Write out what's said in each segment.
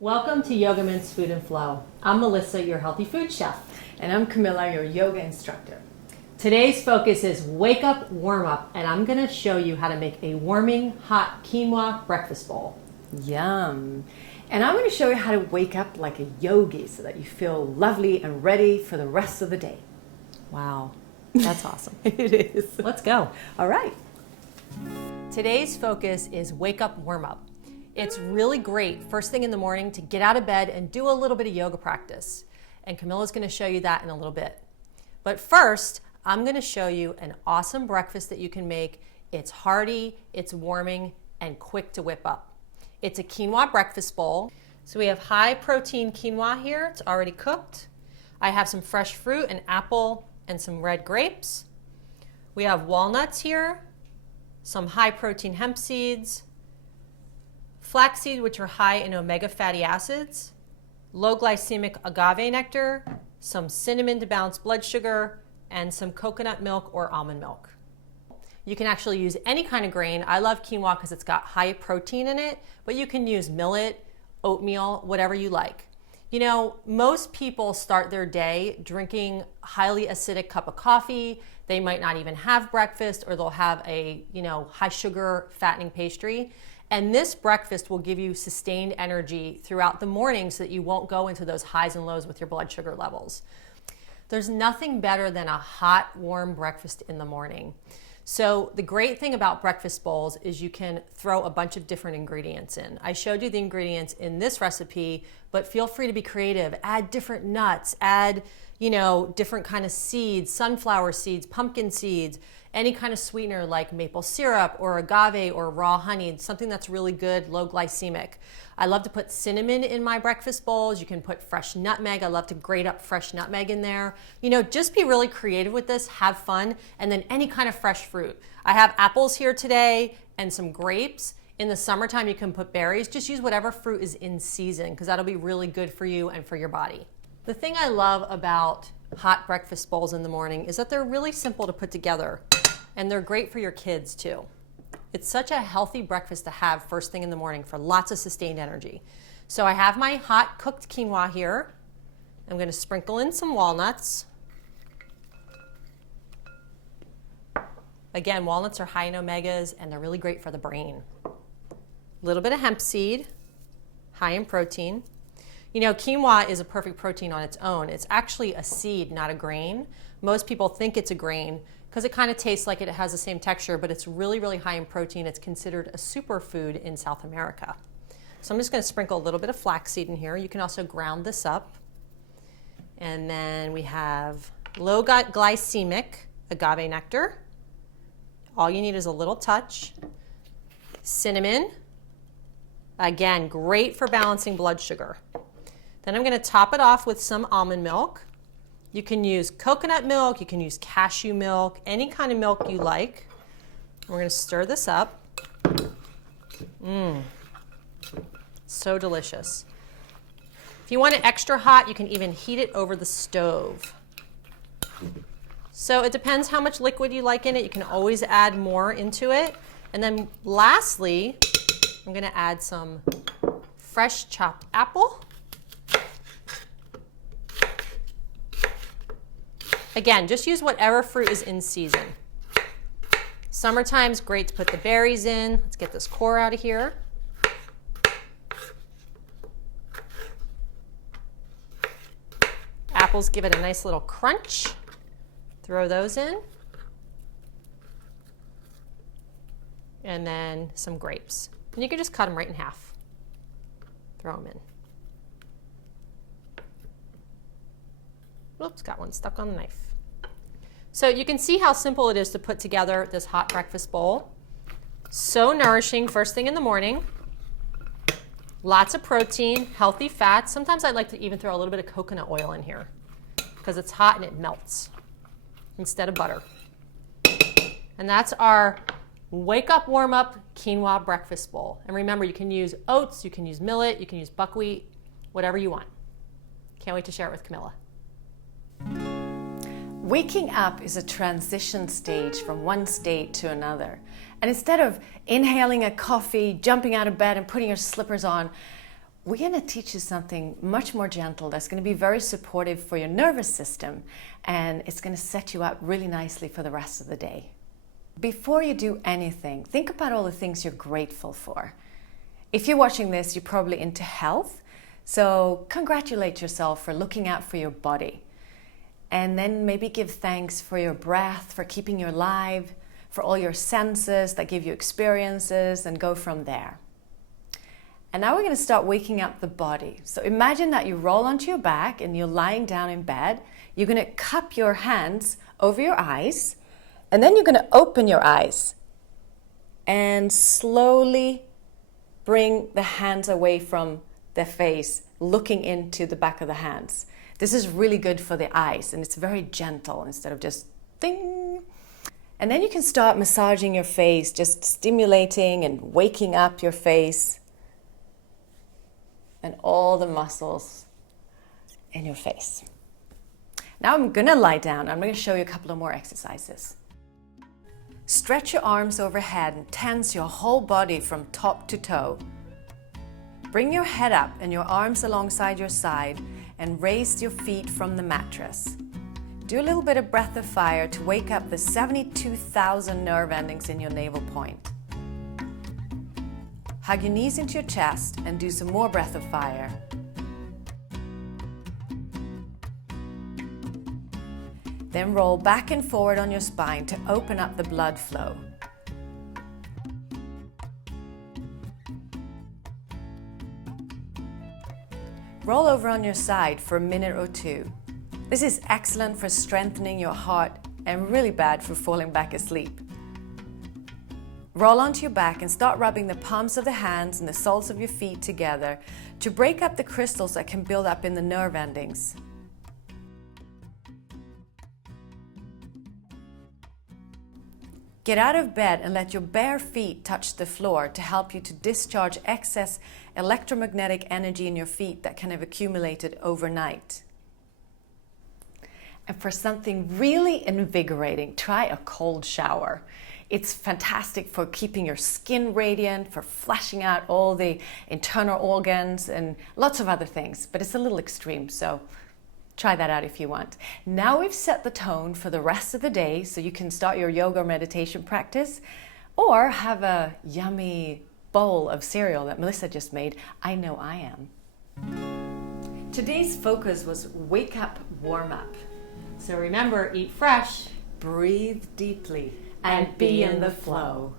Welcome to Yogamint's Food and Flow. I'm Melissa, your healthy food chef. And I'm Camilla, your yoga instructor. Today's focus is wake up, warm up, and I'm gonna show you how to make a warming, hot quinoa breakfast bowl. Yum. And I'm going to show you how to wake up like a yogi so that you feel lovely and ready for the rest of the day. Wow, that's awesome. It is. Let's go. All right. Today's focus is wake up, warm up. It's really great first thing in the morning to get out of bed and do a little bit of yoga practice. And Camilla's going to show you that in a little bit. But first, I'm going to show you an awesome breakfast that you can make. It's hearty, it's warming, and quick to whip up. It's a quinoa breakfast bowl. So we have high protein quinoa here. It's already cooked. I have some fresh fruit, an apple, and some red grapes. We have walnuts here, some high protein hemp seeds, flaxseed, which are high in omega fatty acids, low glycemic agave nectar, some cinnamon to balance blood sugar, and some coconut milk or almond milk. You can actually use any kind of grain. I love quinoa because it's got high protein in it, but you can use millet, oatmeal, whatever you like. You know, most people start their day drinking highly acidic cup of coffee. They might not even have breakfast, or they'll have a, high sugar fattening pastry. And this breakfast will give you sustained energy throughout the morning so that you won't go into those highs and lows with your blood sugar levels. There's nothing better than a hot, warm breakfast in the morning. So the great thing about breakfast bowls is you can throw a bunch of different ingredients in. I showed you the ingredients in this recipe, but feel free to be creative. Add different nuts, add, different kind of seeds, sunflower seeds, pumpkin seeds, any kind of sweetener like maple syrup or agave or raw honey, something that's really good, low glycemic. I love to put cinnamon in my breakfast bowls. You can put fresh nutmeg. I love to grate up fresh nutmeg in there. Just be really creative with this, have fun, and then any kind of fresh fruit. I have apples here today and some grapes. In the summertime, you can put berries. Just use whatever fruit is in season because that'll be really good for you and for your body. The thing I love about hot breakfast bowls in the morning is that they're really simple to put together, and they're great for your kids too. It's such a healthy breakfast to have first thing in the morning for lots of sustained energy. So I have my hot cooked quinoa here. I'm going to sprinkle in some walnuts. Again, walnuts are high in omegas and they're really great for the brain. A little bit of hemp seed, high in protein. Quinoa is a perfect protein on its own. It's actually a seed, not a grain. Most people think it's a grain because it kind of tastes like it has the same texture, but it's really, really high in protein. It's considered a superfood in South America. So I'm just going to sprinkle a little bit of flaxseed in here. You can also ground this up. And then we have low glycemic agave nectar. All you need is a little touch. Cinnamon. Again, great for balancing blood sugar. Then I'm going to top it off with some almond milk. You can use coconut milk, you can use cashew milk, any kind of milk you like. We're going to stir this up. So delicious. If you want it extra hot, you can even heat it over the stove. So it depends how much liquid you like in it. You can always add more into it. And then lastly, I'm going to add some fresh chopped apple. Again, just use whatever fruit is in season. Summertime's great to put the berries in. Let's get this core out of here. Apples give it a nice little crunch. Throw those in. And then some grapes. And you can just cut them right in half. Throw them in. Oops, got one stuck on the knife. So you can see how simple it is to put together this hot breakfast bowl. So nourishing first thing in the morning. Lots of protein, healthy fats. Sometimes I like to even throw a little bit of coconut oil in here because it's hot and it melts instead of butter. And that's our wake up, warm up quinoa breakfast bowl. And remember, you can use oats, you can use millet, you can use buckwheat, whatever you want. Can't wait to share it with Camilla. Waking up is a transition stage from one state to another. And instead of inhaling a coffee, jumping out of bed and putting your slippers on, we're going to teach you something much more gentle that's going to be very supportive for your nervous system, and it's going to set you up really nicely for the rest of the day. Before you do anything, think about all the things you're grateful for. If you're watching this, you're probably into health, so congratulate yourself for looking out for your body. And then maybe give thanks for your breath, for keeping you alive, for all your senses that give you experiences, and go from there. And now we're going to start waking up the body. So imagine that you roll onto your back and you're lying down in bed. You're going to cup your hands over your eyes, and then you're going to open your eyes and slowly bring the hands away from the face, looking into the back of the hands. This is really good for the eyes, and it's very gentle instead of just ding. And then you can start massaging your face, just stimulating and waking up your face and all the muscles in your face. Now I'm gonna lie down. I'm gonna show you a couple of more exercises. Stretch your arms overhead and tense your whole body from top to toe. Bring your head up and your arms alongside your side and raise your feet from the mattress. Do a little bit of breath of fire to wake up the 72,000 nerve endings in your navel point. Hug your knees into your chest and do some more breath of fire. Then roll back and forward on your spine to open up the blood flow. Roll over on your side for a minute or two. This is excellent for strengthening your heart and really bad for falling back asleep. Roll onto your back and start rubbing the palms of the hands and the soles of your feet together to break up the crystals that can build up in the nerve endings. Get out of bed and let your bare feet touch the floor to help you to discharge excess electromagnetic energy in your feet that can have accumulated overnight. And for something really invigorating, try a cold shower. It's fantastic for keeping your skin radiant, for flushing out all the internal organs and lots of other things, but it's a little extreme, so try that out if you want. Now we've set the tone for the rest of the day, so you can start your yoga or meditation practice or have a yummy bowl of cereal that Melissa just made. I know I am. Today's focus was wake up, warm up. So remember, eat fresh Breathe deeply and be in the flow.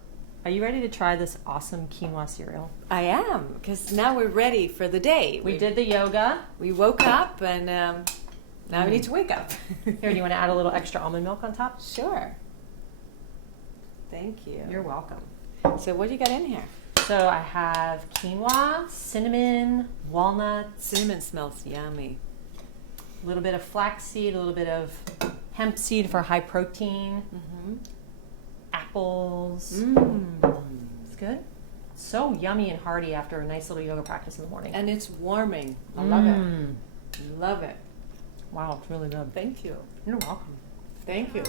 Are you ready to try this awesome quinoa cereal? I am, because now we're ready for the day. We did the yoga. We woke up, and now we need to wake up. Here, do you want to add a little extra almond milk on top? Sure. Thank you. You're welcome. So what do you got in here? So I have quinoa, cinnamon, walnuts. Cinnamon smells yummy. A little bit of flaxseed, a little bit of hemp seed for high protein. Apples. It's good. So yummy and hearty after a nice little yoga practice in the morning. And it's warming. I love it. Love it. Wow, it's really good. Thank you. You're welcome. Thank you.